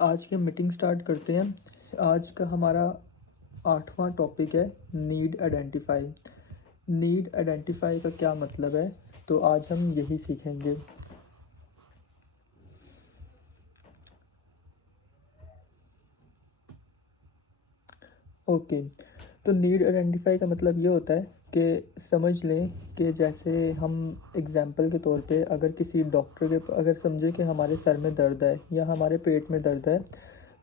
आज की meeting start करते हैं। आज का हमारा 8वां टॉपिक है नीड आइडेंटिफाई। नीड आइडेंटिफाई का क्या मतलब है, तो आज हम यही सीखेंगे। ओके, तो नीड आइडेंटिफाई का मतलब ये होता है कि समझ लें कि जैसे हम एग्जांपल के तौर पे अगर किसी डॉक्टर के अगर समझे कि हमारे सर में दर्द है या हमारे पेट में दर्द है,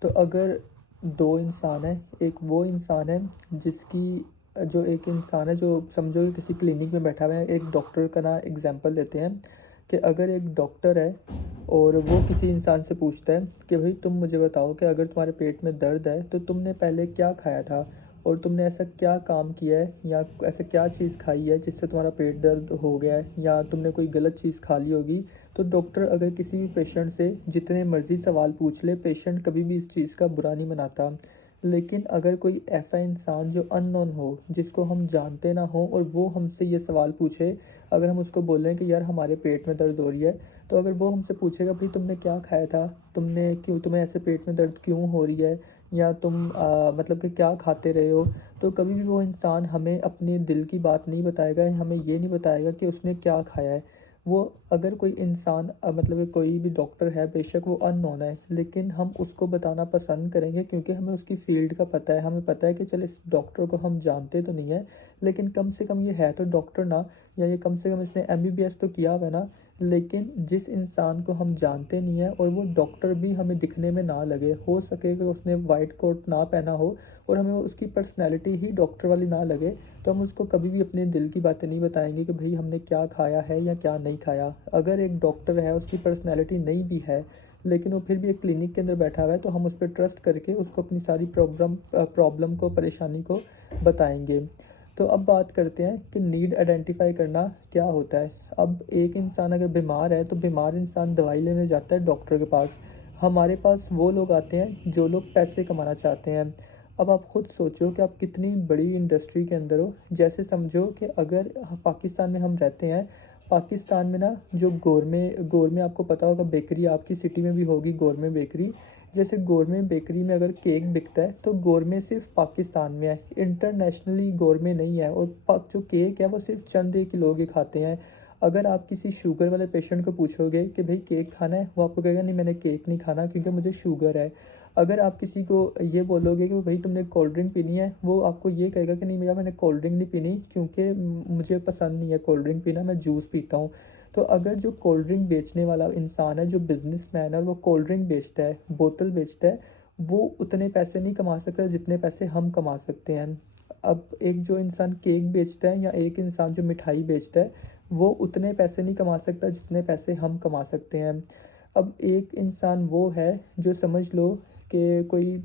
तो अगर दो इंसान हैं, एक वो इंसान है जिसकी जो एक इंसान है जो समझो कि किसी क्लिनिक में बैठा हुआ है। एक डॉक्टर का ना एग्जांपल लेते हैं कि अगर एक डॉक्टर है और वो किसी इंसान से पूछता है कि भाई तुम मुझे बताओ कि अगर तुम्हारे पेट में दर्द है तो तुमने पहले क्या खाया था और तुमने ऐसा क्या काम किया है या ऐसा क्या चीज़ खाई है जिससे तुम्हारा पेट दर्द हो गया है या तुमने कोई गलत चीज़ खा ली होगी। तो डॉक्टर अगर किसी भी पेशेंट से जितने मर्जी सवाल पूछ ले, पेशेंट कभी भी इस चीज़ का बुरा नहीं मनाता। लेकिन अगर कोई ऐसा इंसान जो अननोन हो, जिसको हम जानते ना हो, और वो हमसे ये सवाल पूछे, अगर हम उसको बोलें कि यार हमारे पेट में दर्द हो रही है, तो अगर वो हमसे पूछेगा भाई तुमने क्या खाया था, तुमने क्यों, तुम्हें ऐसे पेट में दर्द क्यों हो रही है, या तुम मतलब कि क्या खाते रहे हो, तो कभी भी वो इंसान हमें अपने दिल की बात नहीं बताएगा, हमें ये नहीं बताएगा कि उसने क्या खाया है। वो अगर कोई इंसान मतलब कि कोई भी डॉक्टर है, बेशक वो अननोन है, लेकिन हम उसको बताना पसंद करेंगे क्योंकि हमें उसकी फ़ील्ड का पता है। हमें पता है कि चल इस डॉक्टर को हम जानते तो नहीं है, लेकिन कम से कम ये है तो डॉक्टर ना, या ये कम से कम इसने एमबीबीएस तो किया हुआ है ना। लेकिन जिस इंसान को हम जानते नहीं हैं और वो डॉक्टर भी हमें दिखने में ना लगे, हो सके कि उसने वाइट कोट ना पहना हो और हमें उसकी पर्सनैलिटी ही डॉक्टर वाली ना लगे, तो हम उसको कभी भी अपने दिल की बातें नहीं बताएंगे कि भाई हमने क्या खाया है या क्या नहीं खाया। अगर एक डॉक्टर है, उसकी पर्सनैलिटी नहीं भी है, लेकिन वो फिर भी एक क्लिनिक के अंदर बैठा हुआ है, तो हम उस पर ट्रस्ट करके उसको अपनी सारी प्रॉब्लम को, परेशानी को बताएंगे। तो अब बात करते हैं कि नीड आइडेंटिफाई करना क्या होता है। अब एक इंसान अगर बीमार है तो बीमार इंसान दवाई लेने जाता है डॉक्टर के पास। हमारे पास वो लोग आते हैं जो लोग पैसे कमाना चाहते हैं। अब आप खुद सोचो कि आप कितनी बड़ी इंडस्ट्री के अंदर हो। जैसे समझो कि अगर पाकिस्तान में हम रहते हैं, पाकिस्तान में ना जो गोरमे आपको पता होगा, बेकरी आपकी सिटी में भी होगी गोरमे बेकरी। जैसे गोरमे बेकरी में अगर केक बिकता है तो गोरमे सिर्फ पाकिस्तान में है, इंटरनेशनली गोरमे नहीं है। और जो केक है वो सिर्फ चंद एक लोग ही खाते हैं। अगर आप किसी शुगर वाले पेशेंट को पूछोगे कि भाई केक खाना है, वो आपको कहेगा नहीं मैंने केक नहीं खाना क्योंकि मुझे शुगर है। अगर आप किसी को ये बोलोगे कि भाई तुमने कोल्ड ड्रिंक पीनी है, वो आपको ये कहेगा कि नहीं भैया मैंने कोल्ड ड्रिंक नहीं पीनी क्योंकि मुझे पसंद नहीं है कोल्ड ड्रिंक पीना, मैं जूस पीता हूँ। तो अगर जो कोल्ड ड्रिंक बेचने वाला इंसान है, जो बिजनेसमैन है, वो कोल्ड ड्रिंक बेचता है, बोतल बेचता है, वो उतने पैसे नहीं कमा सकता जितने पैसे हम कमा सकते हैं। अब एक जो इंसान केक बेचता है या एक इंसान जो मिठाई बेचता है, वो उतने पैसे नहीं कमा सकता जितने पैसे हम कमा सकते हैं। अब एक इंसान वो है जो समझ लो कि कोई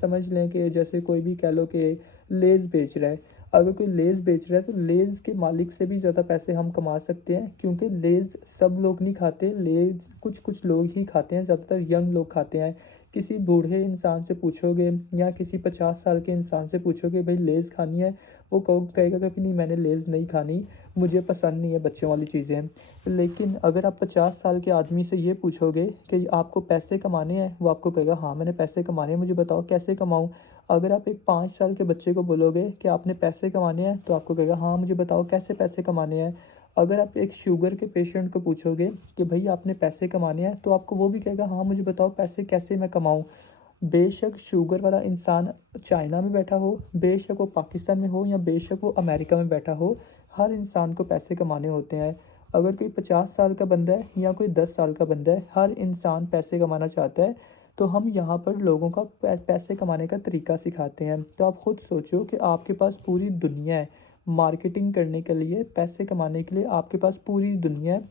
समझ लें कि जैसे कोई भी कह लो कि लेज़ बेच रहा है। अगर कोई लेज़ बेच रहा है तो लेज़ के मालिक से भी ज़्यादा पैसे हम कमा सकते हैं, क्योंकि लेज़ सब लोग नहीं खाते, लेज़ कुछ कुछ लोग ही खाते हैं, ज़्यादातर यंग लोग खाते हैं। किसी बूढ़े इंसान से पूछोगे या किसी 50 साल के इंसान से पूछोगे भाई लेज़ खानी है, वो कहेगा कि नहीं मैंने लेज़ नहीं खानी, मुझे पसंद नहीं है बच्चों वाली चीज़ें। लेकिन अगर आप 50 साल के आदमी से ये पूछोगे कि आपको पैसे कमाने हैं, वो आपको कहेगा हाँ मैंने पैसे कमाने हैं, मुझे बताओ कैसे कमाऊँ। अगर आप एक 5 साल के बच्चे को बोलोगे कि आपने पैसे कमाने हैं, तो आपको कहेगा हाँ मुझे बताओ कैसे पैसे कमाने हैं। अगर आप एक शुगर के पेशेंट को पूछोगे कि भाई आपने पैसे कमाने हैं, तो आपको वो भी कहेगा हाँ मुझे बताओ पैसे कैसे मैं कमाऊँ। बेशक शुगर वाला इंसान चाइना में बैठा हो, बेशक वो पाकिस्तान में हो, या बेशक वो अमेरिका में बैठा हो, हर इंसान को पैसे कमाने होते हैं। अगर कोई 50 साल का बंदा है या कोई 10 साल का बंदा है, हर इंसान पैसे कमाना चाहता है। तो हम यहाँ पर लोगों का पैसे कमाने का तरीका सिखाते हैं। तो आप खुद सोचो कि आपके पास पूरी दुनिया है मार्केटिंग करने के लिए, पैसे कमाने के लिए आपके पास पूरी दुनिया है।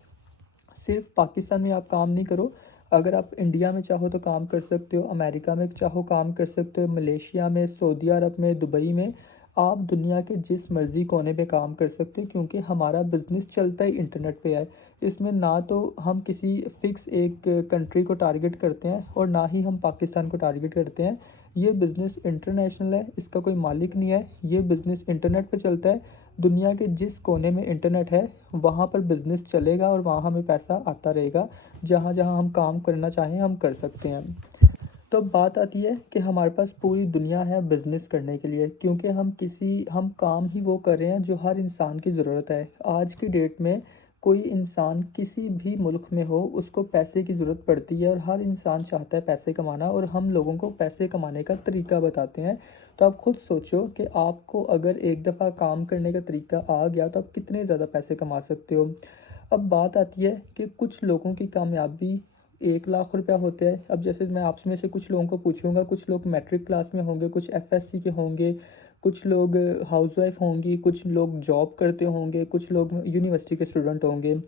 सिर्फ पाकिस्तान में आप काम नहीं करो, अगर आप इंडिया में चाहो तो काम कर सकते हो, अमेरिका में चाहो काम कर सकते हो, मलेशिया में, सऊदी अरब में, दुबई में, आप दुनिया के जिस मर्ज़ी कोने पे काम कर सकते हो, क्योंकि हमारा बिज़नेस चलता ही इंटरनेट पे है। इसमें ना तो हम किसी फ़िक्स एक कंट्री को टारगेट करते हैं और ना ही हम पाकिस्तान को टारगेट करते हैं। ये बिज़नेस इंटरनेशनल है, इसका कोई मालिक नहीं है, ये बिज़नेस इंटरनेट पे चलता है। दुनिया के जिस कोने में इंटरनेट है वहाँ पर बिज़नेस चलेगा और वहाँ हमें पैसा आता रहेगा। जहाँ जहाँ हम काम करना चाहें हम कर सकते हैं। तो अब बात आती है कि हमारे पास पूरी दुनिया है बिज़नेस करने के लिए, क्योंकि हम काम ही वो कर रहे हैं जो हर इंसान की ज़रूरत है। आज की डेट में कोई इंसान किसी भी मुल्क में हो, उसको पैसे की ज़रूरत पड़ती है और हर इंसान चाहता है पैसे कमाना, और हम लोगों को पैसे कमाने का तरीका बताते हैं। तो आप खुद सोचो कि आपको अगर एक दफ़ा काम करने का तरीका आ गया तो आप कितने ज़्यादा पैसे कमा सकते हो। अब बात आती है कि कुछ लोगों की कामयाबी 1 लाख रुपया होते हैं। अब जैसे मैं आप में से कुछ लोगों को पूछूँगा, कुछ लोग मैट्रिक क्लास में होंगे, कुछ एफएससी के होंगे, कुछ लोग हाउसवाइफ़ होंगी, कुछ लोग जॉब करते होंगे, कुछ लोग यूनिवर्सिटी के स्टूडेंट होंगे।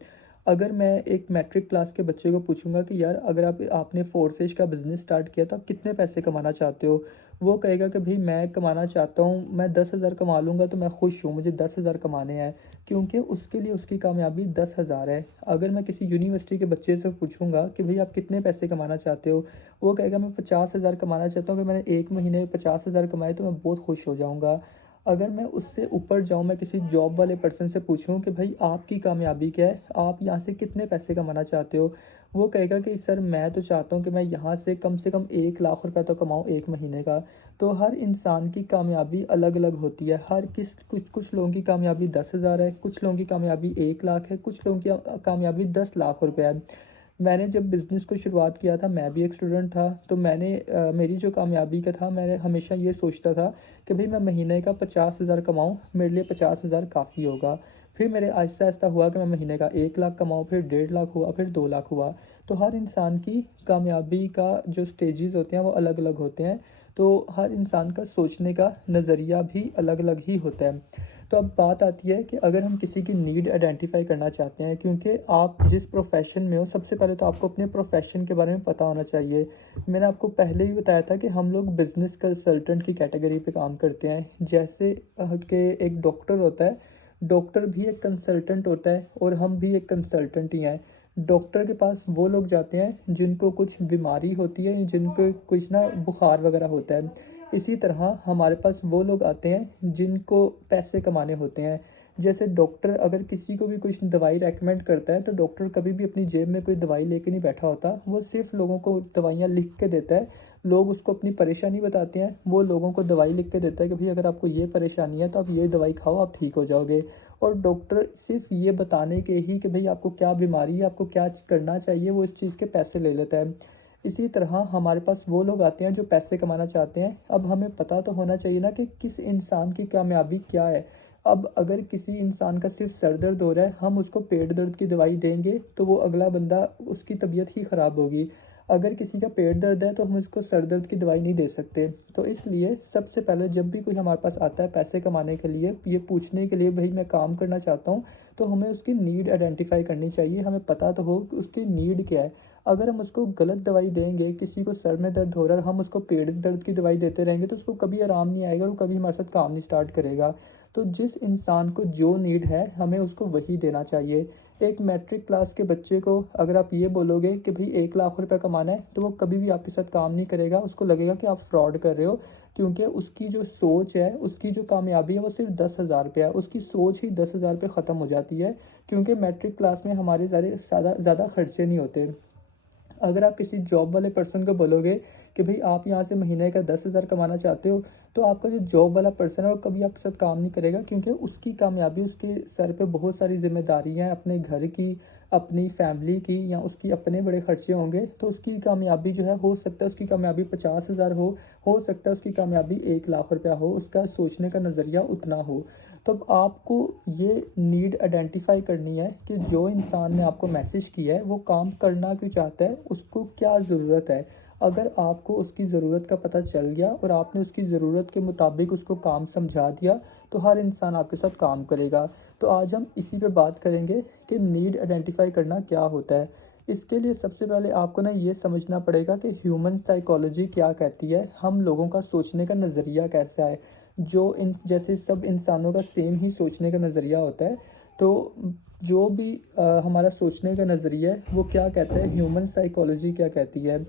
अगर मैं एक मैट्रिक क्लास के बच्चे को पूछूँगा कि यार अगर आपने फ़ोर्सेज का बिज़नेस स्टार्ट किया तो आप कितने पैसे कमाना चाहते हो? वो कहेगा कि भई मैं कमाना चाहता हूँ, मैं 10,000 कमा लूँगा तो मैं खुश हूँ, मुझे 10,000 कमाने हैं। क्योंकि उसके लिए उसकी कामयाबी 10,000 है। अगर मैं किसी यूनिवर्सिटी के बच्चे से पूछूँगा कि भई आप कितने पैसे कमाना चाहते हो? वो कहेगा मैं 50,000 कमाना चाहता हूँ, अगर मैंने 1 महीने में 50,000 कमाए तो मैं बहुत खुश हो जाऊँगा। अगर मैं उससे ऊपर जाऊँ, मैं किसी जॉब वाले पर्सन से पूछूँ कि भई आपकी कामयाबी क्या है? आप यहाँ से कितने पैसे कमाना चाहते हो? वो कहेगा कि सर मैं तो चाहता हूँ कि मैं यहाँ से कम 1 लाख रुपया तो कमाऊँ 1 महीने का। तो हर इंसान की कामयाबी अलग-अलग होती है। हर किस कुछ कुछ लोगों की कामयाबी 10,000 है, कुछ लोगों की कामयाबी 1 लाख है, कुछ लोगों की कामयाबी 10 लाख रुपए है। मैंने जब बिज़नेस को शुरुआत किया था, मैं भी एक स्टूडेंट था, तो मेरी जो कामयाबी का था, मैंने हमेशा ये सोचता था कि भई मैं महीने का 50,000 कमाऊँ, मेरे लिए 50,000 काफ़ी होगा। फिर मेरे आहिस्ता-आहिस्ता हुआ कि मैं महीने का 1 लाख कमाऊँ, फिर 1.5 लाख हुआ, फिर 2 लाख हुआ। तो हर इंसान की कामयाबी का जो स्टेजेस होते हैं, वो अलग-अलग होते हैं। तो हर इंसान का सोचने का नज़रिया भी अलग-अलग ही होता है। तो अब बात आती है कि अगर हम किसी की नीड आइडेंटिफ़ाई करना चाहते हैं, क्योंकि आप जिस प्रोफ़ेशन में हो, सबसे पहले तो आपको अपने प्रोफ़ेशन के बारे में पता होना चाहिए। मैंने आपको पहले ही बताया था कि हम लोग बिज़नेस कंसल्टेंट की कैटेगरी पे काम करते हैं। जैसे कि एक डॉक्टर होता है, डॉक्टर भी एक कंसल्टेंट होता है और हम भी एक कंसल्टेंट ही हैं। डॉक्टर के पास वो लोग जाते हैं जिनको कुछ बीमारी होती है, जिनको कुछ ना बुखार वगैरह होता है। इसी तरह हमारे पास वो लोग आते हैं जिनको पैसे कमाने होते हैं। जैसे डॉक्टर अगर किसी को भी कुछ दवाई रेकमेंड करता है, तो डॉक्टर कभी भी अपनी जेब में कोई दवाई लेके नहीं बैठा होता। वो सिर्फ़ लोगों को दवाइयाँ लिख के देता है। लोग उसको अपनी परेशानी बताते हैं, वो लोगों को दवाई लिख के देता है कि भई अगर आपको ये परेशानी है तो आप ये दवाई खाओ, आप ठीक हो जाओगे। और डॉक्टर सिर्फ़ ये बताने के ही कि भई आपको क्या बीमारी है, आपको क्या करना चाहिए, वो इस चीज़ के पैसे ले लेता है। इसी तरह हमारे पास वो लोग आते हैं जो पैसे कमाना चाहते हैं। अब हमें पता तो होना चाहिए ना कि किस इंसान की कामयाबी क्या है। अब अगर किसी इंसान का सिर्फ़ सर दर्द हो रहा है, हम उसको पेट दर्द की दवाई देंगे, तो वो अगला बंदा उसकी तबीयत ही ख़राब होगी। अगर किसी का पेट दर्द है, तो हम उसको सर दर्द की दवाई नहीं दे सकते। तो इसलिए सबसे पहले जब भी कोई हमारे पास आता है पैसे कमाने के लिए, ये पूछने के लिए भई मैं काम करना चाहता हूँ, तो हमें उसकी नीड आइडेंटिफ़ाई करनी चाहिए। हमें पता तो हो कि उसकी नीड क्या है। अगर हम उसको गलत दवाई देंगे, किसी को सर में दर्द हो रहा है और हम उसको पेट दर्द की दवाई देते रहेंगे, तो उसको कभी आराम नहीं आएगा और वो कभी हमारे साथ काम नहीं स्टार्ट करेगा। तो जिस इंसान को जो नीड है, हमें उसको वही देना चाहिए। एक मैट्रिक क्लास के बच्चे को अगर आप ये बोलोगे कि भई 1 लाख रुपए कमाना है, तो वो कभी भी आपके साथ काम नहीं करेगा। उसको लगेगा कि आप फ्रॉड कर रहे हो, क्योंकि उसकी जो सोच है, उसकी जो कामयाबी है, वो सिर्फ़ 10,000 पे है। उसकी सोच ही 10,000 पे ख़त्म हो जाती है, क्योंकि मैट्रिक क्लास में हमारे ज़्यादा ज़्यादा खर्चे नहीं होते। अगर आप किसी जॉब वाले पर्सन को बोलोगे कि भई आप यहाँ से महीने का 10,000 कमाना चाहते हो, तो आपका जो जॉब वाला पर्सन है वो कभी आपके साथ काम नहीं करेगा, क्योंकि उसकी कामयाबी उसके सर पे बहुत सारी ज़िम्मेदारियाँ हैं, अपने घर की, अपनी फैमिली की, या उसकी अपने बड़े खर्चे होंगे। तो उसकी कामयाबी जो है, हो सकता है उसकी कामयाबी 50,000 हो सकता है उसकी कामयाबी 1 लाख रुपया हो, उसका सोचने का नज़रिया उतना हो। तो अब आपको ये नीड आइडेंटिफ़ाई करनी है कि जो इंसान ने आपको मैसेज किया है, वो काम करना क्यों चाहता है, उसको क्या ज़रूरत है। अगर आपको उसकी ज़रूरत का पता चल गया और आपने उसकी ज़रूरत के मुताबिक उसको काम समझा दिया, तो हर इंसान आपके साथ काम करेगा। तो आज हम इसी पे बात करेंगे कि नीड आइडेंटिफ़ाई करना क्या होता है। इसके लिए सबसे पहले आपको ना ये समझना पड़ेगा कि ह्यूमन साइकोलॉजी क्या कहती है, हम लोगों का सोचने का नज़रिया कैसा है। जो इन जैसे सब इंसानों का सेम ही सोचने का नज़रिया होता है, तो जो भी हमारा सोचने का नज़रिया है, वो क्या कहता है, ह्यूमन साइकोलॉजी क्या कहती है।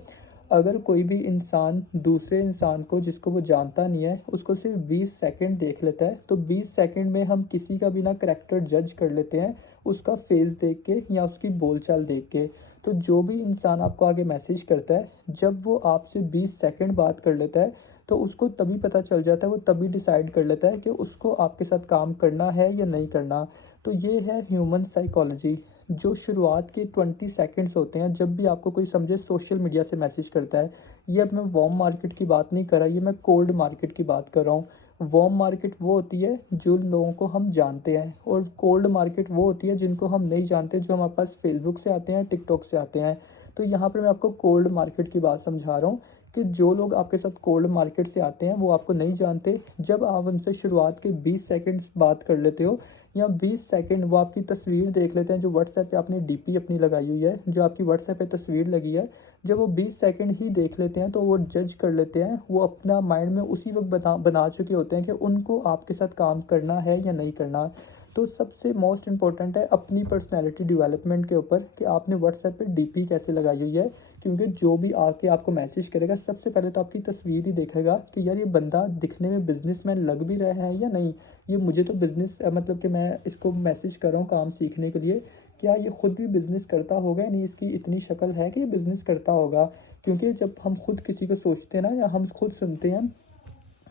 अगर कोई भी इंसान दूसरे इंसान को, जिसको वो जानता नहीं है, उसको सिर्फ़ 20 सेकंड देख लेता है, तो 20 सेकंड में हम किसी का भी ना करैक्टर जज कर लेते हैं, उसका फेस देख के या उसकी बोलचाल देख के। तो जो भी इंसान आपको आगे मैसेज करता है, जब वो आपसे 20 सेकंड बात कर लेता है, तो उसको तभी पता चल जाता है, वो तभी डिसाइड कर लेता है कि उसको आपके साथ काम करना है या नहीं करना। तो ये है ह्यूमन साइकोलॉजी। जो शुरुआत के 20 सेकंड्स होते हैं, जब भी आपको कोई समझे सोशल मीडिया से मैसेज करता है, ये अब मैं वार्म मार्केट की बात नहीं कर रहा, ये मैं कोल्ड मार्केट की बात कर रहा हूँ। वार्म मार्केट वो होती है जो लोगों को हम जानते हैं, और कोल्ड मार्केट वो होती है जिनको हम नहीं जानते, जो हमारे पास फेसबुक से आते हैं, टिकटॉक से आते हैं। तो यहाँ पर मैं आपको कोल्ड मार्केट की बात समझा रहा हूँ कि जो लोग आपके साथ कोल्ड मार्केट से आते हैं वो आपको नहीं जानते। जब आप उनसे शुरुआत के 20 सेकंड्स बात कर लेते हो, या 20 सेकंड वो आपकी तस्वीर देख लेते हैं जो व्हाट्सएप पे आपने डीपी अपनी लगाई हुई है, जो आपकी व्हाट्सएप पे तस्वीर लगी है, जब वो 20 सेकंड ही देख लेते हैं तो वो जज कर लेते हैं। वो अपना माइंड में उसी वक्त बना चुके होते हैं कि उनको आपके साथ काम करना है या नहीं करना। तो सबसे मोस्ट इम्पोर्टेंट है अपनी पर्सनैलिटी डेवलपमेंट के ऊपर कि आपने व्हाट्सएप पे डीपी कैसे लगाई हुई है। क्योंकि जो भी आके आपको मैसेज करेगा, सबसे पहले तो आपकी तस्वीर ही देखेगा कि यार ये बंदा दिखने में बिजनेसमैन लग भी रहा है या नहीं। ये मुझे तो बिज़नेस मतलब कि मैं इसको मैसेज कर रहा हूँ काम सीखने के लिए, क्या ये खुद भी बिज़नेस करता होगा या नहीं, इसकी इतनी शक्ल है कि ये बिज़नेस करता होगा। क्योंकि जब हम खुद किसी को सोचते हैं ना, या हम खुद सुनते हैं,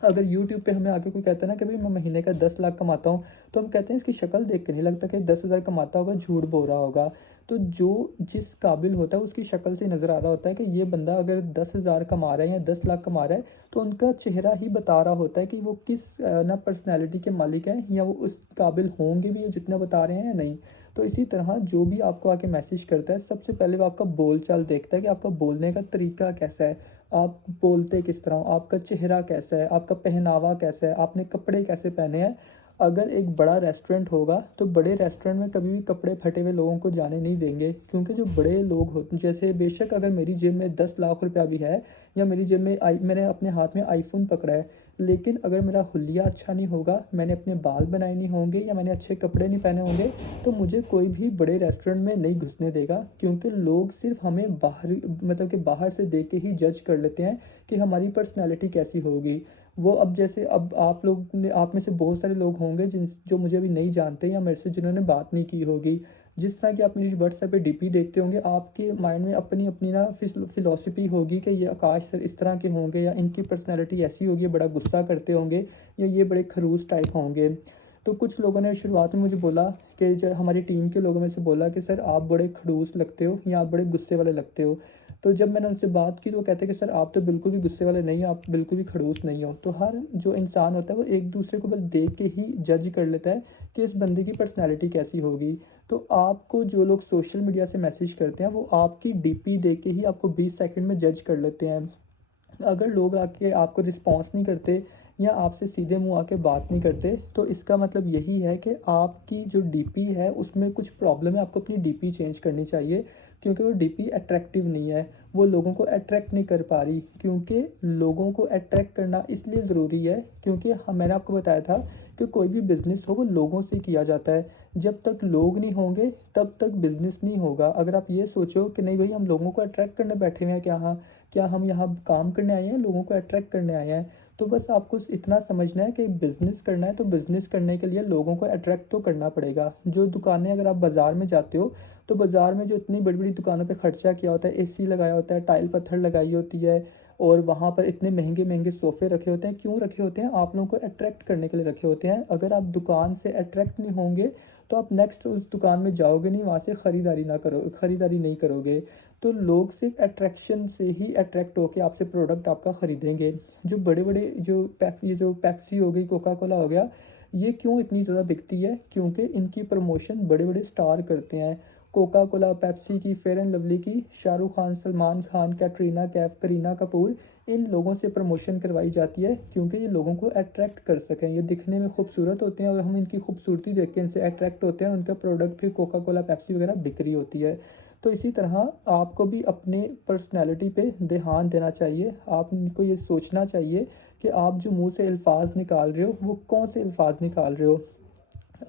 अगर यूट्यूब पे हमें आके कोई कहता है ना कि भाई मैं महीने का 10 लाख कमाता हूँ, तो हम कहते हैं इसकी शक्ल देख के नहीं लगता कि 10,000 कमाता होगा, झूठ बोल रहा होगा। तो जो जिस काबिल होता है उसकी शक्ल से नज़र आ रहा होता है कि ये बंदा अगर 10,000 कमा रहा है या 10 लाख कमा रहा है, तो उनका चेहरा ही बता रहा होता है कि वो किस ना पर्सनैलिटी के मालिक हैं, या वो उस काबिल होंगे भी जितना बता रहे हैं या नहीं। तो इसी तरह जो भी आपको आके मैसेज करता है, सबसे पहले वो आपका बोल चाल देखता है कि आपका बोलने का तरीका कैसा है, आप बोलते किस तरह हो, आपका चेहरा कैसा है, आपका पहनावा कैसा है, आपने कपड़े कैसे पहने हैं। अगर एक बड़ा रेस्टोरेंट होगा, तो बड़े रेस्टोरेंट में कभी भी कपड़े फटे हुए लोगों को जाने नहीं देंगे, क्योंकि जो बड़े लोग होते, जैसे बेशक अगर मेरी जेब में 10 लाख रुपया भी है, या मेरी जेब में मैंने अपने हाथ में आईफोन पकड़ा है, लेकिन अगर मेरा हुलिया अच्छा नहीं होगा, मैंने अपने बाल बनाए नहीं होंगे, या मैंने अच्छे कपड़े नहीं पहने होंगे, तो मुझे कोई भी बड़े रेस्टोरेंट में नहीं घुसने देगा। क्योंकि लोग सिर्फ हमें बाहरी मतलब कि बाहर से देख के ही जज कर लेते हैं कि हमारी पर्सनैलिटी कैसी होगी। वो अब जैसे अब आप लोग ने, आप में से बहुत सारे लोग होंगे जो मुझे अभी नहीं जानते, या मेरे से जिन्होंने बात नहीं की होगी। जिस तरह की आप मेरी व्हाट्सएप पे डीपी देखते होंगे, आपके माइंड में अपनी अपनी ना फिलॉसफी होगी कि ये आकाश सर इस तरह के होंगे, या इनकी पर्सनैलिटी ऐसी होगी, बड़ा गुस्सा करते होंगे, या ये बड़े खड़ूस टाइप होंगे। तो कुछ लोगों ने शुरुआत में मुझे बोला कि जो हमारी टीम के लोगों में से बोला कि सर आप बड़े खड़ूस लगते हो, या आप बड़े गुस्से वाले लगते हो। तो जब मैंने उनसे बात की तो वो कहते हैं कि सर आप तो बिल्कुल भी गुस्से वाले नहीं हो, आप बिल्कुल भी खड़ूस नहीं हो। तो हर जो इंसान होता है वो एक दूसरे को बस देख के ही जज कर लेता है कि इस बंदे की पर्सनैलिटी कैसी होगी। तो आपको जो लोग सोशल मीडिया से मैसेज करते हैं, वो आपकी डीपी देख के ही आपको 20 सेकंड में जज कर लेते हैं। अगर लोग आके आपको रिस्पॉन्स नहीं करते, या आपसे सीधे मुंह आके बात नहीं करते, तो इसका मतलब यही है कि आपकी जो डीपी है उसमें कुछ प्रॉब्लम है, आपको अपनी डीपी चेंज करनी चाहिए। क्योंकि वो डीपी अट्रैक्टिव नहीं है, वो लोगों को अट्रैक्ट नहीं कर पा रही। क्योंकि लोगों को अट्रैक्ट करना इसलिए ज़रूरी है क्योंकि मैंने आपको बताया था कि कोई भी बिज़नेस हो वो लोगों से किया जाता है। जब तक लोग नहीं होंगे तब तक बिज़नेस नहीं होगा। अगर आप ये सोचो कि नहीं भाई हम लोगों को अट्रैक्ट करने बैठे हुए हैं, क्या हम यहाँ काम करने आए हैं, लोगों को अट्रैक्ट करने आए हैं, तो बस आपको इतना समझना है कि बिज़नेस करना है, तो बिज़नेस करने के लिए लोगों को अट्रैक्ट तो करना पड़ेगा। जो दुकानें, अगर आप बाज़ार में जाते हो, तो बाज़ार में जो इतनी बड़ी बड़ी दुकानों पे खर्चा किया होता है, एसी लगाया होता है, टाइल पत्थर लगाई होती है, और वहाँ पर इतने महंगे महंगे सोफ़े रखे होते हैं, क्यों रखे होते हैं? आप लोगों को अट्रैक्ट करने के लिए रखे होते हैं। अगर आप दुकान से अट्रैक्ट नहीं होंगे, तो आप नेक्स्ट उस दुकान में जाओगे नहीं, वहाँ से ख़रीदारी नहीं करोगे। तो लोग सिर्फ अट्रैक्शन से ही अट्रैक्ट होकर आपसे प्रोडक्ट आपका ख़रीदेंगे। जो बड़े बड़े ये जो पेप्सी हो गई, कोका कोला हो गया, ये क्यों इतनी ज़्यादा बिकती है? क्योंकि इनकी प्रमोशन बड़े बड़े स्टार करते हैं। कोका कोला, पेप्सी की, फेयर एंड लवली की, शाहरुख खान, सलमान खान, कैटरीना कैफ, करीना कपूर, इन लोगों से प्रमोशन करवाई जाती है क्योंकि ये लोगों को अट्रैक्ट कर सकें। ये दिखने में खूबसूरत होते हैं और हम इनकी खूबसूरती देख के इनसे अट्रैक्ट होते हैं, उनका प्रोडक्ट फिर कोका कोला, पेप्सी वगैरह बिक्री होती है। तो इसी तरह आपको भी अपने पर्सनैलिटी पे ध्यान देना चाहिए। आपको ये सोचना चाहिए कि आप जो मुँह से अल्फ़ाज़ निकाल रहे हो, वो कौन से अल्फ़ाज़ निकाल रहे हो।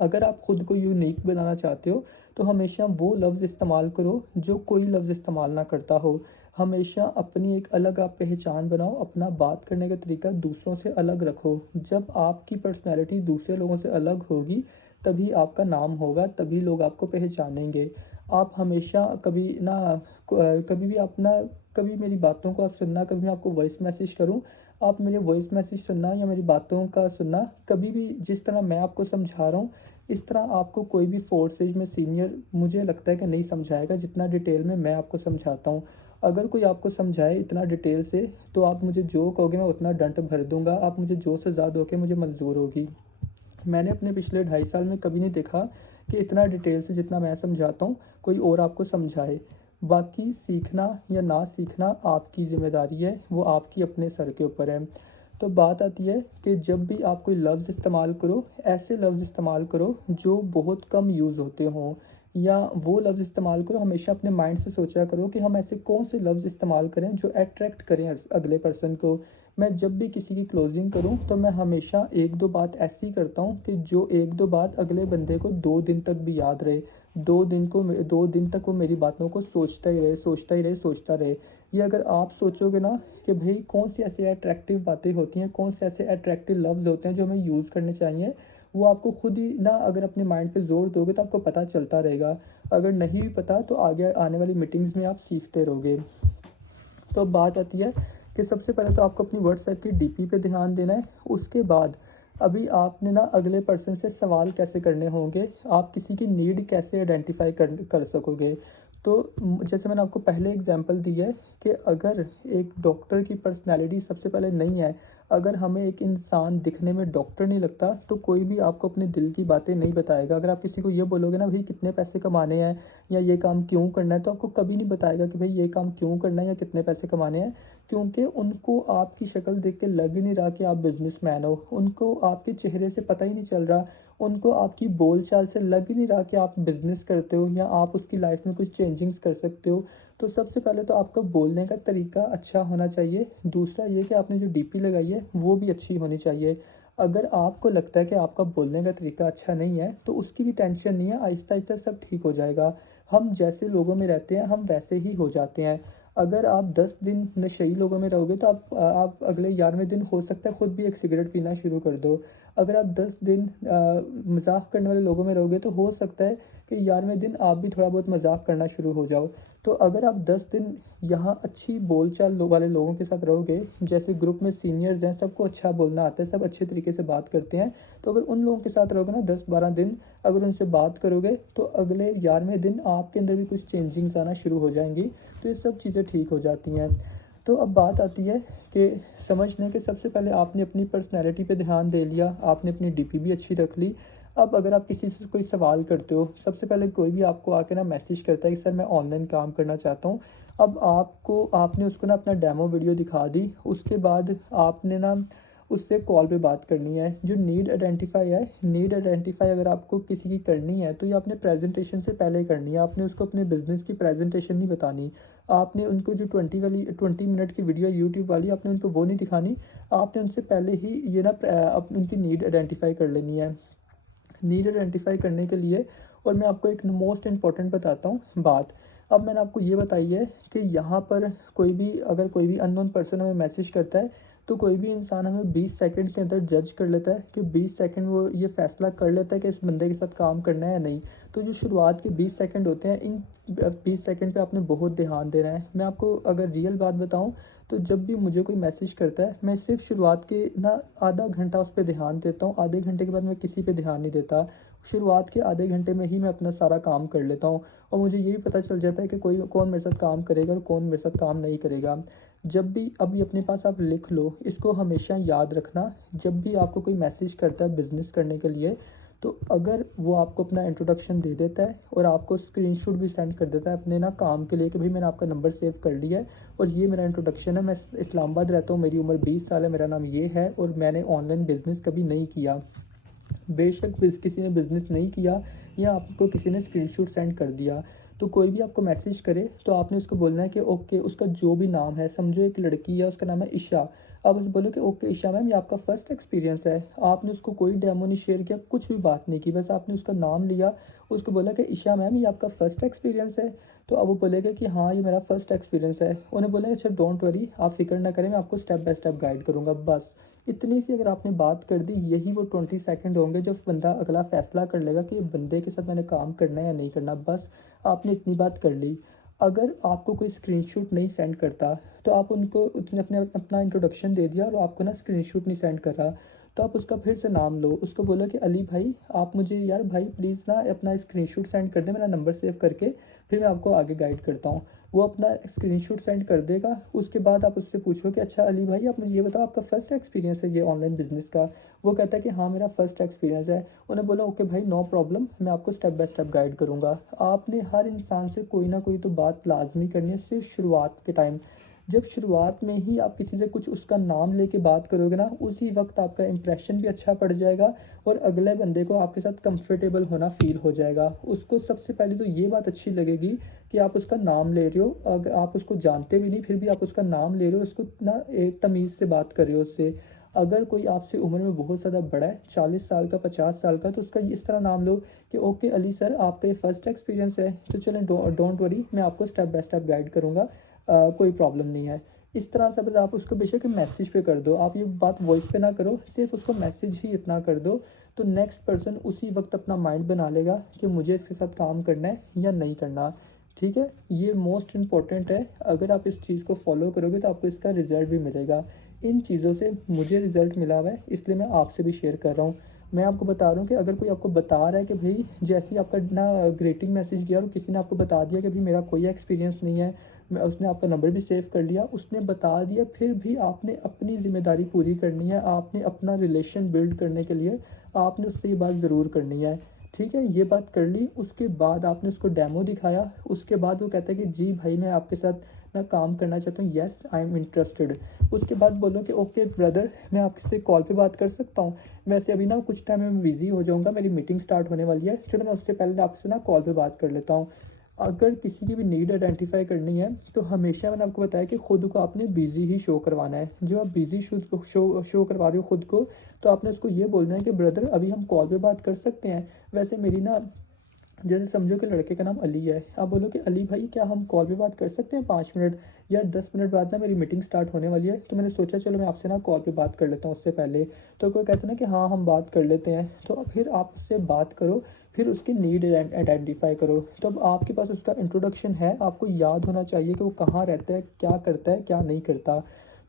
अगर आप खुद को यूनिक बनाना चाहते हो, तो हमेशा वो लफ्ज़ इस्तेमाल करो जो कोई लफ्ज़ इस्तेमाल ना करता हो। हमेशा अपनी एक अलग आप पहचान बनाओ, अपना बात करने का तरीका दूसरों से अलग रखो। जब आपकी पर्सनैलिटी दूसरे लोगों से अलग होगी, तभी आपका नाम होगा, तभी लोग आपको पहचानेंगे। आप हमेशा कभी ना कभी भी आप ना कभी मेरी बातों को आप सुनना, कभी मैं आपको वॉइस मैसेज करूँ, आप मेरे वॉइस मैसेज सुनना या मेरी बातों का सुनना, कभी भी जिस तरह मैं आपको समझा रहा हूँ, इस तरह आपको कोई भी फोर्सेज में सीनियर मुझे लगता है कि नहीं समझाएगा, जितना डिटेल में मैं आपको समझाता हूँ। अगर कोई आपको समझाए इतना डिटेल से, तो आप मुझे जो कहोगे मैं उतना डंट भर दूँगा, आप मुझे जो सज़ा दोगे मुझे मंज़ूर होगी। मैंने अपने पिछले 2.5 साल में कभी नहीं देखा कि इतना डिटेल से जितना मैं समझाता हूँ, कोई और आपको समझाए। बाकी सीखना या ना सीखना आपकी ज़िम्मेदारी है, वो आपकी अपने सर के ऊपर है। तो बात आती है कि जब भी आप कोई लफ्ज़ इस्तेमाल करो, ऐसे लफ्ज़ इस्तेमाल करो जो बहुत कम यूज़ होते हों, या वो लफ्ज़ इस्तेमाल करो, हमेशा अपने माइंड से सोचा करो कि हम ऐसे कौन से लफ्ज़ इस्तेमाल करें जो अट्रैक्ट करें अगले पर्सन को। मैं जब भी किसी की क्लोजिंग करूँ तो मैं हमेशा 1-2 बात ऐसी करता हूँ कि जो 1-2 बात अगले बंदे को 2 दिन तक भी याद रहे। 2 दिन तक वो मेरी बातों को सोचता ही रहे, सोचता ही रहे, सोचता रहे। ये अगर आप सोचोगे ना कि भई कौन सी ऐसी अट्रैक्टिव बातें होती हैं, कौन से ऐसे अट्रैक्टिव लफ्ज़ होते हैं जो हमें यूज़ करने चाहिए, वो आपको खुद ही ना अगर अपने माइंड पे ज़ोर दोगे तो आपको पता चलता रहेगा। अगर नहीं भी पता तो आगे आने वाली मीटिंग्स में आप सीखते रहोगे। तो अब बात आती है कि सबसे पहले तो आपको अपनी व्हाट्सएप की डीपी पे ध्यान देना है। उसके बाद अभी आपने ना अगले पर्सन से सवाल कैसे करने होंगे, आप किसी की नीड कैसे आइडेंटिफ़ाई कर कर सकोगे। तो जैसे मैंने आपको पहले एग्ज़ाम्पल दी है कि अगर एक डॉक्टर की पर्सनैलिटी सबसे पहले नहीं है, अगर हमें एक इंसान दिखने में डॉक्टर नहीं लगता, तो कोई भी आपको अपने दिल की बातें नहीं बताएगा। अगर आप किसी को ये बोलोगे ना, भई कितने पैसे कमाने हैं या ये काम क्यों करना है, तो आपको कभी नहीं बताएगा कि भई ये काम क्यों करना है या कितने पैसे कमाने हैं। क्योंकि उनको आपकी शक्ल देख के लग ही नहीं रहा कि आप बिज़नेसमैन हो। उनको आपके चेहरे से पता ही नहीं चल रहा, उनको आपकी बोलचाल से लग ही नहीं रहा कि आप बिज़नेस करते हो या आप उसकी लाइफ़ में कुछ चेंजिंग्स कर सकते हो। तो सबसे पहले तो आपका बोलने का तरीका अच्छा होना चाहिए। दूसरा ये कि आपने जो डीपी लगाई है, वो भी अच्छी होनी चाहिए। अगर आपको लगता है कि आपका बोलने का तरीका अच्छा नहीं है, तो उसकी भी टेंशन नहीं है, आहिस्ता-आहिस्ता सब ठीक हो जाएगा। हम जैसे लोगों में रहते हैं, हम वैसे ही हो जाते हैं। अगर आप 10 दिन नशेई लोगों में रहोगे तो आप अगले 11वें दिन हो सकता है खुद भी एक सिगरेट पीना शुरू कर दो। अगर आप 10 दिन मज़ाक करने वाले लोगों में रहोगे तो हो सकता है कि 11वें दिन आप भी थोड़ा बहुत मज़ाक करना शुरू हो जाओ। तो अगर आप 10 दिन यहाँ अच्छी बोलचाल वाले लोगों के साथ रहोगे, जैसे ग्रुप में सीनियर्स हैं, सबको अच्छा बोलना आता है, सब अच्छे तरीके से बात करते हैं, तो अगर उन लोगों के साथ रहोगे ना 10-12 दिन, अगर उनसे बात करोगे तो अगले 11वें दिन आपके अंदर भी कुछ चेंजिंग्स आना शुरू हो जाएँगी। तो ये सब चीज़ें ठीक हो जाती हैं। तो अब बात आती है कि समझ लें कि सबसे पहले आपने अपनी पर्सनैलिटी पे ध्यान दे लिया, आपने अपनी डीपी भी अच्छी रख ली। अब अगर आप किसी से कोई सवाल करते हो, सबसे पहले कोई भी आपको आके ना मैसेज करता है कि सर मैं ऑनलाइन काम करना चाहता हूँ। अब आपने उसको ना अपना डेमो वीडियो दिखा दी, उसके बाद आपने ना उससे कॉल पे बात करनी है। जो नीड आइडेंटिफ़ाई है, नीड आइडेंटिफ़ाई अगर आपको किसी की करनी है, तो ये आपने प्रेज़ेंटेशन से पहले करनी है। आपने उसको अपने बिज़नेस की प्रेज़ेंटेशन नहीं बतानी। आपने उनको जो 20 मिनट की वीडियो यूट्यूब वाली, आपने उनको वो नहीं दिखानी। आपने उनसे पहले ही ये ना उनकी नीड आइडेंटिफ़ाई कर लेनी है। नीड आइडेंटिफ़ाई करने के लिए और मैं आपको एक मोस्ट इम्पॉर्टेंट बताता हूँ बात। अब मैंने आपको ये बताई है कि यहाँ पर अगर कोई भी अननोन पर्सन हमें मैसेज करता है, तो कोई भी इंसान हमें 20 सेकंड के अंदर जज कर लेता है कि 20 सेकंड वो ये फ़ैसला कर लेता है कि इस बंदे के साथ काम करना है या नहीं। तो जो शुरुआत के 20 सेकंड होते हैं, इन 20 सेकंड पे आपने बहुत ध्यान देना है। मैं आपको अगर रियल बात बताऊँ, तो जब भी मुझे कोई मैसेज करता है, मैं सिर्फ़ शुरुआत के ना आधा घंटा उस पे ध्यान देता हूँ, आधे घंटे के बाद मैं किसी पे ध्यान नहीं देता। शुरुआत के आधे घंटे में ही मैं अपना सारा काम कर लेता हूँ और मुझे ये भी पता चल जाता है कि कोई कौन मेरे साथ काम करेगा और कौन मेरे साथ काम नहीं करेगा। जब भी अभी अपने पास आप लिख लो, इसको हमेशा याद रखना, जब भी आपको कोई मैसेज करता है बिज़नेस करने के लिए, तो अगर वो आपको अपना इंट्रोडक्शन दे देता है और आपको स्क्रीनशॉट भी सेंड कर देता है अपने ना काम के लिए कि भाई मैंने आपका नंबर सेव कर लिया है और ये मेरा इंट्रोडक्शन है, मैं इस्लामाबाद रहता हूँ, मेरी उम्र 20 साल है, मेरा नाम ये है और मैंने ऑनलाइन बिज़नेस कभी नहीं किया। बेशक किसी ने बिज़नेस नहीं किया या आपको किसी ने स्क्रीनशॉट सेंड कर दिया, तो कोई भी आपको मैसेज करे तो आपने उसको बोलना है कि ओके, उसका जो भी नाम है, समझो एक लड़की है उसका नाम है ईशा, आप उसे बोलो कि ओके ईशा मैम, ये आपका फर्स्ट एक्सपीरियंस है। आपने उसको कोई डेमो नहीं शेयर किया, कुछ भी बात नहीं की, बस आपने उसका नाम लिया, उसको बोला कि ईशा मैम, ये आपका फर्स्ट एक्सपीरियंस है। तो अब वो बोलेगा कि हाँ ये मेरा फर्स्ट एक्सपीरियंस है। उन्हें बोलेंगे अच्छा डोंट वरी, आप फिक्र ना करें, मैं आपको स्टेप बाय स्टेप गाइड करूँगा। बस इतनी सी अगर आपने बात कर दी, यही वो 20 सेकंड होंगे जब बंदा अगला फ़ैसला कर लेगा कि बंदे के साथ मैंने काम करना है या नहीं करना। बस आपने इतनी बात कर ली। अगर आपको कोई स्क्रीनशॉट नहीं सेंड करता, तो आप उनको उसने अपने अपना इंट्रोडक्शन दे दिया और वो आपको ना स्क्रीनशॉट नहीं सेंड कर रहा, तो आप उसका फिर से नाम लो, उसको बोलो कि अली भाई आप मुझे यार भाई प्लीज़ ना अपना स्क्रीनशॉट सेंड कर दें, मेरा नंबर सेव करके, फिर मैं आपको आगे गाइड करता हूँ। वो अपना स्क्रीनशॉट सेंड कर देगा, उसके बाद आप उससे पूछो कि अच्छा अली भाई आप मुझे ये बताओ आपका फर्स्ट एक्सपीरियंस है ये ऑनलाइन बिज़नेस का? वो कहता है कि हाँ मेरा फर्स्ट एक्सपीरियंस है। उन्हें बोला ओके भाई नो प्रॉब्लम, मैं आपको स्टेप बाय स्टेप गाइड करूँगा। आपने हर इंसान से कोई ना कोई तो बात लाज़मी करनी है, सिर्फ शुरुआत के टाइम। जब शुरुआत में ही आप किसी से कुछ उसका नाम लेके बात करोगे ना, उसी वक़्त आपका इंप्रेशन भी अच्छा पड़ जाएगा और अगले बंदे को आपके साथ कंफर्टेबल होना फ़ील हो जाएगा। उसको सबसे पहले तो ये बात अच्छी लगेगी कि आप उसका नाम ले रहे हो, अगर आप उसको जानते भी नहीं फिर भी आप उसका नाम ले रहे हो, उसको ना एक तमीज़ से बात कर रहे हो उससे। अगर कोई आपसे उम्र में बहुत ज़्यादा बड़ा है, 40 साल का, 50 साल का, तो उसका इस तरह नाम लो कि ओके अली सर आपका ये फर्स्ट एक्सपीरियंस है, तो चलें डोंट वरी, मैं आपको स्टेप बाय स्टेप गाइड करूँगा, कोई प्रॉब्लम नहीं है। इस तरह से बस आप उसको बेशक मैसेज पे कर दो, आप ये बात वॉइस पे ना करो, सिर्फ उसको मैसेज ही इतना कर दो, तो नेक्स्ट पर्सन उसी वक्त अपना माइंड बना लेगा कि मुझे इसके साथ काम करना है या नहीं करना। ठीक है, ये मोस्ट इम्पॉर्टेंट है। अगर आप इस चीज़ को फॉलो करोगे तो आपको इसका रिजल्ट भी मिलेगा। इन चीज़ों से मुझे रिजल्ट मिला हुआ है, इसलिए मैं आपसे भी शेयर कर रहा हूँ। मैं आपको बता रहा हूँ कि अगर कोई आपको बता रहा है कि भाई जैसे ही आपका ना ग्रीटिंग मैसेज किया और किसी ने आपको बता दिया कि भाई मेरा कोई एक्सपीरियंस नहीं है, मैं उसने आपका नंबर भी सेव कर लिया, उसने बता दिया, फिर भी आपने अपनी ज़िम्मेदारी पूरी करनी है, आपने अपना रिलेशन बिल्ड करने के लिए आपने उससे ये बात ज़रूर करनी है। ठीक है, ये बात कर ली, उसके बाद आपने उसको डेमो दिखाया, उसके बाद वो कहता है कि जी भाई मैं आपके साथ ना काम करना चाहता हूँ, येस आई एम इंटरेस्टेड। उसके बाद बोलो कि ओके ब्रदर मैं आपसे कॉल पे बात कर सकता हूँ? वैसे अभी ना कुछ टाइम में मैं बिज़ी हो जाऊँगा, मेरी मीटिंग स्टार्ट होने वाली है, चलो मैं उससे पहले आपसे ना कॉल पे बात कर लेता हूँ। अगर किसी की भी नीड आइडेंटिफ़ाई करनी है, तो हमेशा मैंने आपको बताया कि खुद को आपने बिज़ी ही शो करवाना है। जब आप बिज़ी शो करवा रहे हो खुद को, तो आपने उसको ये बोलना है कि ब्रदर अभी हम कॉल पे बात कर सकते हैं? वैसे मेरी ना, जैसे समझो कि लड़के का नाम अली है, आप बोलो कि अली भाई क्या हम कॉल पे बात कर सकते हैं 5 मिनट या 10 मिनट बाद ना मेरी मीटिंग स्टार्ट होने वाली है, तो मैंने सोचा चलो मैं आपसे ना कॉल पे बात कर लेता हूँ उससे पहले। तो कोई कहता है ना कि हाँ हम बात कर लेते हैं, तो फिर आप उससे बात करो, फिर उसकी नीड आइडेंटिफाई करो। तो अब आपके पास उसका इंट्रोडक्शन है, आपको याद होना चाहिए कि वो कहाँ रहता है, क्या करता है, क्या नहीं करता।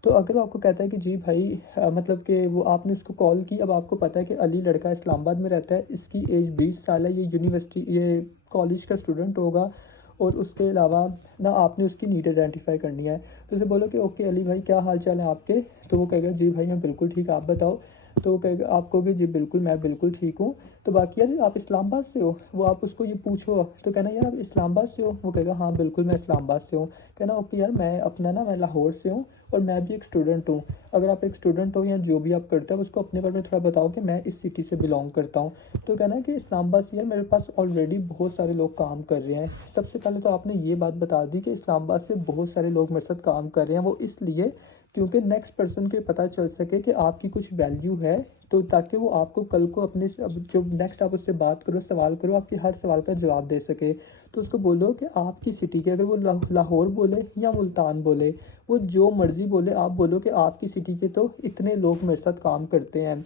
तो अगर वो आपको कहता है कि जी भाई मतलब कि वो आपने उसको कॉल की, अब आपको पता है कि अली लड़का इस्लामाबाद में रहता है, इसकी एज 20 साल है, ये यूनिवर्सिटी ये कॉलेज का स्टूडेंट होगा, और उसके अलावा ना आपने उसकी नीड आइडेंटिफाई करनी है। तो उसे बोलो कि ओके अली भाई क्या हाल चाल है आपके? तो वो कहेगा जी भाई मैं बिल्कुल ठीक, आप बताओ? तो वो कहेगा, आप कहोगे जी बिल्कुल मैं बिल्कुल ठीक हूँ। तो बाकी यार आप इस्लामाबाद से हो? वो आप उसको ये पूछो, तो कहना यार आप इस्लामाबाद से हो? वो कहेगा हाँ बिल्कुल मैं इस्लामाबाद से हूँ। कहना ओके यार मैं अपना ना मैं लाहौर से हूँ और मैं भी एक स्टूडेंट हूँ। अगर आप एक स्टूडेंट हो या जो भी आप करते हो उसको अपने बारे में थोड़ा बताओ कि मैं इस सिटी से बिलोंग करता हूँ। तो कहना है कि इस्लामाबाद से यार मेरे पास ऑलरेडी बहुत सारे लोग काम कर रहे हैं। सबसे पहले तो आपने ये बात बता दी कि इस्लामाबाद से बहुत सारे लोग मेरे साथ काम कर रहे हैं, वो इसलिए क्योंकि नेक्स्ट पर्सन को पता चल सके कि आपकी कुछ वैल्यू है, तो ताकि वो आपको कल को अपने अब जो नेक्स्ट आप उससे बात करो, सवाल करो, आपके हर सवाल का जवाब दे सके। तो उसको बोलो कि आपकी सिटी के, अगर वो लाहौर बोले या मुल्तान बोले, वो जो मर्ज़ी बोले, आप बोलो कि आपकी सिटी के तो इतने लोग मेरे साथ काम करते हैं।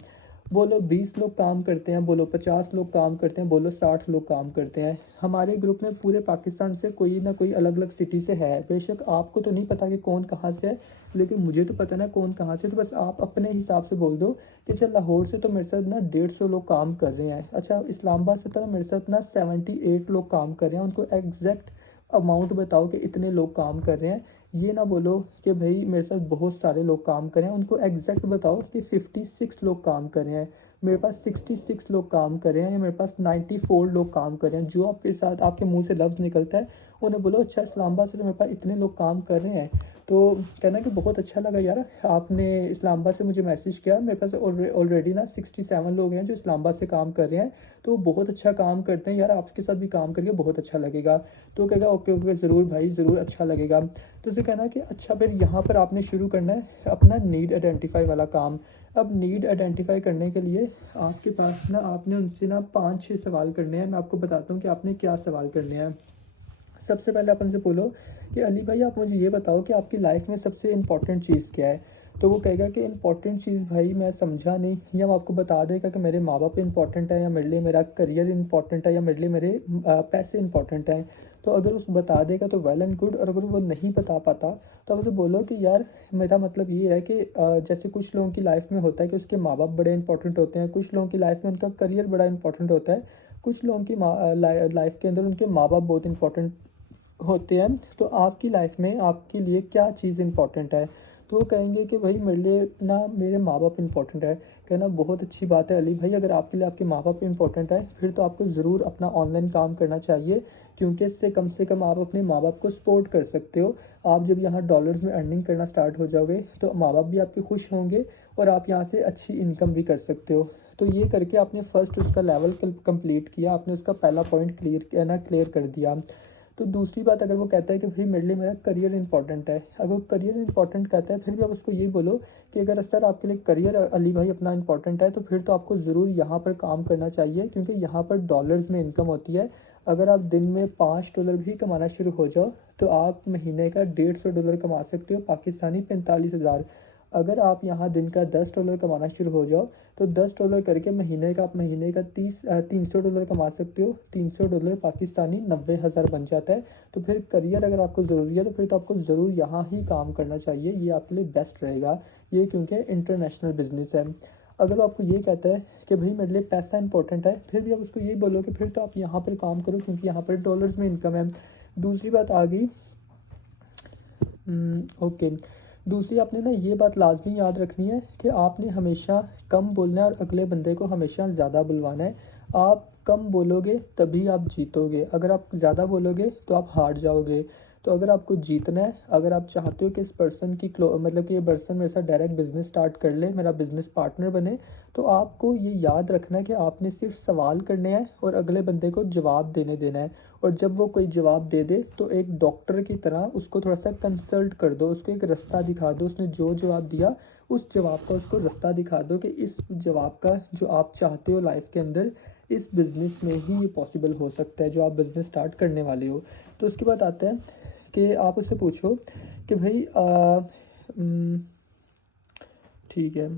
बोलो 20 लोग काम करते हैं, बोलो 50 लोग काम करते हैं, बोलो 60 लोग काम करते हैं। हमारे ग्रुप में पूरे पाकिस्तान से कोई ना कोई अलग-अलग सिटी से है। बेशक आपको तो नहीं पता कि कौन कहाँ से है, लेकिन मुझे तो पता ना कौन कहाँ से है, तो बस आप अपने हिसाब से बोल दो कि चल लाहौर से तो मेरे साथ ना 150 लोग काम कर रहे हैं। अच्छा इस्लामाबाद से तो मेरे साथ ना 78 लोग काम कर रहे हैं, उनको एग्जैक्ट अमाउंट बताओ कि इतने लोग काम कर रहे हैं। ये ना बोलो कि भाई मेरे साथ बहुत सारे लोग काम कर रहे हैं, उनको एग्जैक्ट बताओ कि 56 लोग काम कर रहे हैं, मेरे पास 66 लोग काम कर रहे हैं, या मेरे पास 94 लोग काम कर रहे हैं। जो आपके साथ आपके मुंह से लफ्ज़ निकलता है उन्हें बोलो अच्छा इस्लामाबाद से तो मेरे पास इतने लोग काम कर रहे हैं। तो कहना कि बहुत अच्छा लगा यार, आपने इस्लामाबाद से मुझे मैसेज किया, मेरे पास ऑलरेडी ना 67 लोग हैं जो इस्लामाबाद से काम कर रहे हैं, तो बहुत अच्छा काम करते हैं यार, आपके साथ भी काम करके बहुत अच्छा लगेगा। तो कहेगा ओके ओके ज़रूर भाई ज़रूर अच्छा लगेगा। तो उसे कहना कि अच्छा फिर यहाँ पर आपने शुरू करना है अपना नीड आइडेंटिफाई वाला काम। अब नीड आइडेंटिफाई करने के लिए आपके पास ना आपने उनसे ना 5-6 सवाल करने हैं। मैं आपको बताता हूँ कि आपने क्या सवाल करने हैं। सबसे पहले आप उनसे बोलो कि अली भाई आप मुझे ये बताओ कि आपकी लाइफ में सबसे इम्पोर्टेंट चीज़ क्या है? तो वो कहेगा कि इम्पोर्टेंट चीज़ भाई मैं समझा नहीं, या वो आपको बता देगा कि मेरे माँ-बाप इम्पोर्टेंट है, या मेरे लिए मेरा करियर इम्पोर्टेंट है, या मेरे लिए मेरे पैसे इम्पोर्टेंट हैं। तो अगर उस बता देगा तो वेल एंड गुड, और अगर वो नहीं बता पाता तो आप उसे बोलो कि यार मेरा मतलब ये है कि जैसे कुछ लोगों की लाइफ में होता है कि उसके माँ-बाप बड़े इंपॉर्टेंट होते हैं, कुछ लोगों की लाइफ में उनका करियर बड़ा इंपॉर्टेंट होता है, कुछ लोगों की लाइफ के अंदर उनके माँ-बाप बहुत इंपॉर्टेंट होते हैं। तो आपकी लाइफ में आपके लिए क्या चीज़ इंपॉर्टेंट है? तो वो कहेंगे कि भाई मेरे लिए ना मेरे माँ-बाप इंपॉर्टेंट है। कहना बहुत अच्छी बात है अली भाई, अगर आपके लिए आपके माँ-बाप इंपॉर्टेंट है, फिर तो आपको ज़रूर अपना ऑनलाइन काम करना चाहिए, क्योंकि इससे कम से कम आप अपने माँ-बाप को सपोर्ट कर सकते हो। आप जब यहाँ डॉलर्स में अर्निंग करना स्टार्ट हो जाओगे, तो माँ-बाप भी आपके खुश होंगे और आप यहाँ से अच्छी इनकम भी कर सकते हो। तो ये करके आपने फर्स्ट उसका लेवल कंप्लीट किया, आपने उसका पहला पॉइंट क्लियर कर दिया। तो दूसरी बात, अगर वो कहता है कि भाई मेरे लिए मेरा करियर इंपॉर्टेंट है, अगर वो करियर इंपॉर्टेंट कहता है, फिर भी आप उसको ये बोलो कि अगर सर आपके लिए करियर अली भाई अपना इंपॉर्टेंट है, तो फिर तो आपको ज़रूर यहाँ पर काम करना चाहिए, क्योंकि यहाँ पर डॉलर्स में इनकम होती है। अगर आप दिन में $5 भी कमाना शुरू हो जाओ, तो आप महीने का $150 कमा सकते हो, पाकिस्तानी 45,000। अगर आप यहाँ दिन का $10 कमाना शुरू हो जाओ, तो $10 करके महीने का आप महीने का $300 कमा सकते हो। $300 पाकिस्तानी 90,000 बन जाता है। तो फिर करियर अगर आपको ज़रूरी है, तो फिर तो आपको ज़रूर यहाँ ही काम करना चाहिए, ये आपके लिए बेस्ट रहेगा। ये क्योंकि इंटरनेशनल बिजनेस है। अगर वो आपको ये कहता है कि भाई मेरे लिए पैसा इंपॉर्टेंट है, फिर भी आप उसको यही बोलो कि फिर तो आप यहाँ पर काम करो, क्योंकि यहाँ पर डॉलर्स में इनकम है। दूसरी बात आ गई, ओके, दूसरी आपने ना ये बात लाज़मी याद रखनी है कि आपने हमेशा कम बोलना है और अगले बंदे को हमेशा ज़्यादा बुलवाना है। आप कम बोलोगे तभी आप जीतोगे, अगर आप ज़्यादा बोलोगे तो आप हार जाओगे। तो अगर आपको जीतना है, अगर आप चाहते हो कि इस पर्सन की मतलब कि ये पर्सन मेरे साथ डायरेक्ट बिज़नेस स्टार्ट कर ले, मेरा बिज़नेस पार्टनर बने, तो आपको ये याद रखना है कि आपने सिर्फ सवाल करने हैं और अगले बंदे को जवाब देना है। और जब वो कोई जवाब दे दे, तो एक डॉक्टर की तरह उसको थोड़ा सा कंसल्ट कर दो, उसको एक रास्ता दिखा दो, उसने जो जवाब दिया उस जवाब का उसको रास्ता दिखा दो कि इस जवाब का जो आप चाहते हो लाइफ के अंदर, इस बिज़नेस में ही ये पॉसिबल हो सकता है जो आप बिज़नेस स्टार्ट करने वाले हो। तो उसके बाद आता है कि आप उससे पूछो कि भाई ठीक है,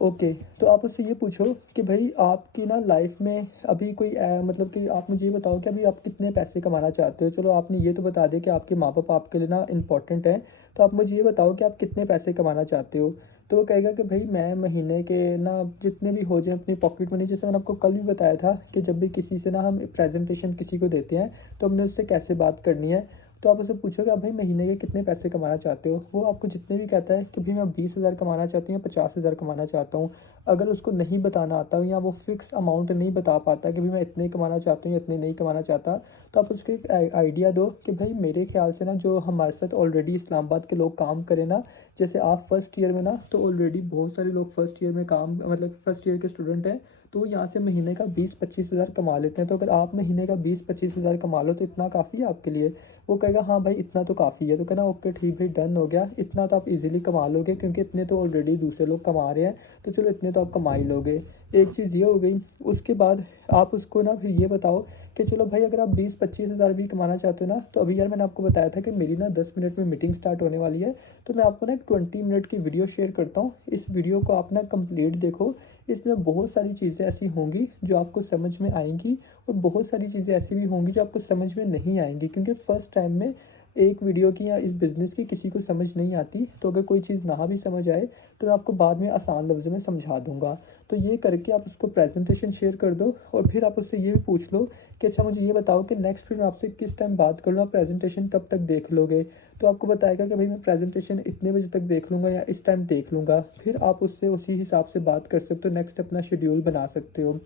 ओके, तो आप उससे ये पूछो कि भाई आपकी ना लाइफ में अभी कोई मतलब कि आप मुझे ये बताओ कि अभी आप कितने पैसे कमाना चाहते हो। चलो आपने ये तो बता दिया कि आपके माँ बाप आपके लिए ना इम्पोर्टेंट हैं, तो आप मुझे ये बताओ कि आप कितने पैसे कमाना चाहते हो। तो वो कहेगा कि भाई मैं महीने के ना जितने भी हो जाए अपनी पॉकेट मनी, जैसे मैंने आपको कल भी बताया था कि जब भी किसी से ना हम प्रेजेंटेशन किसी को देते हैं, तो हमने उससे कैसे बात करनी है। तो आप उससे पूछो कि आप भाई महीने के कितने पैसे कमाना चाहते हो। वो आपको जितने भी कहता है कि भाई मैं 20,000 कमाना चाहती हूँ या 50,000 कमाना चाहता हूँ, अगर उसको नहीं बताना आता या वो फिक्स अमाउंट नहीं बता पाता कि भाई मैं इतने कमाना चाहता हूँ या इतने नहीं कमाना चाहता, तो आप उसको एक आइडिया दो कि भाई मेरे ख्याल से ना जो हमारे साथ ऑलरेडी इस्लामाबाद के लोग काम करें ना, जैसे आप फर्स्ट ईयर में ना, तो ऑलरेडी बहुत सारे लोग फर्स्ट ईयर में काम मतलब फर्स्ट ईयर के स्टूडेंट हैं, तो वो यहाँ से महीने का 20-25 हज़ार कमा लेते हैं। तो अगर आप महीने का 20-25 हज़ार कमा लो, तो इतना काफ़ी है आपके लिए। वो कहेगा हाँ भाई इतना तो काफ़ी है, तो कहना ओके ठीक भाई डन हो गया, इतना तो आप इजीली कमा लोगे, क्योंकि इतने तो ऑलरेडी दूसरे लोग कमा रहे हैं, तो चलो इतने तो आप कमा ही लोगे। एक चीज़ ये हो गई। उसके बाद आप उसको ना फिर ये बताओ कि चलो भाई अगर आप 20-25 हज़ार भी कमाना चाहते हो ना, तो अभी यार मैंने आपको बताया था कि मेरी ना 10 मिनट में मीटिंग स्टार्ट होने वाली है, तो मैं आपको ना एक 20 मिनट की वीडियो शेयर करता हूँ। इस वीडियो को आप ना कंप्लीट देखो, इसमें बहुत सारी चीज़ें ऐसी होंगी जो आपको समझ में आएंगी, और बहुत सारी चीज़ें ऐसी भी होंगी जो आपको समझ में नहीं आएंगी, क्योंकि फ़र्स्ट टाइम में एक वीडियो की या इस बिज़नेस की किसी को समझ नहीं आती। तो अगर कोई चीज़ ना भी समझ आए, तो मैं आपको बाद में आसान लफ्ज़ों में समझा दूँगा। तो ये करके आप उसको प्रेजेंटेशन शेयर कर दो, और फिर आप उससे ये भी पूछ लो कि अच्छा मुझे ये बताओ कि नेक्स्ट फिर मैं आपसे किस टाइम बात कर लूँ, आप प्रेजेंटेशन कब तक देख लोगे। तो आपको बताएगा कि भाई मैं प्रेजेंटेशन इतने बजे तक देख लूँगा या इस टाइम देख लूँगा, फिर आप उससे उसी हिसाब से बात कर सकते हो, नेक्स्ट अपना शेड्यूल बना सकते हो।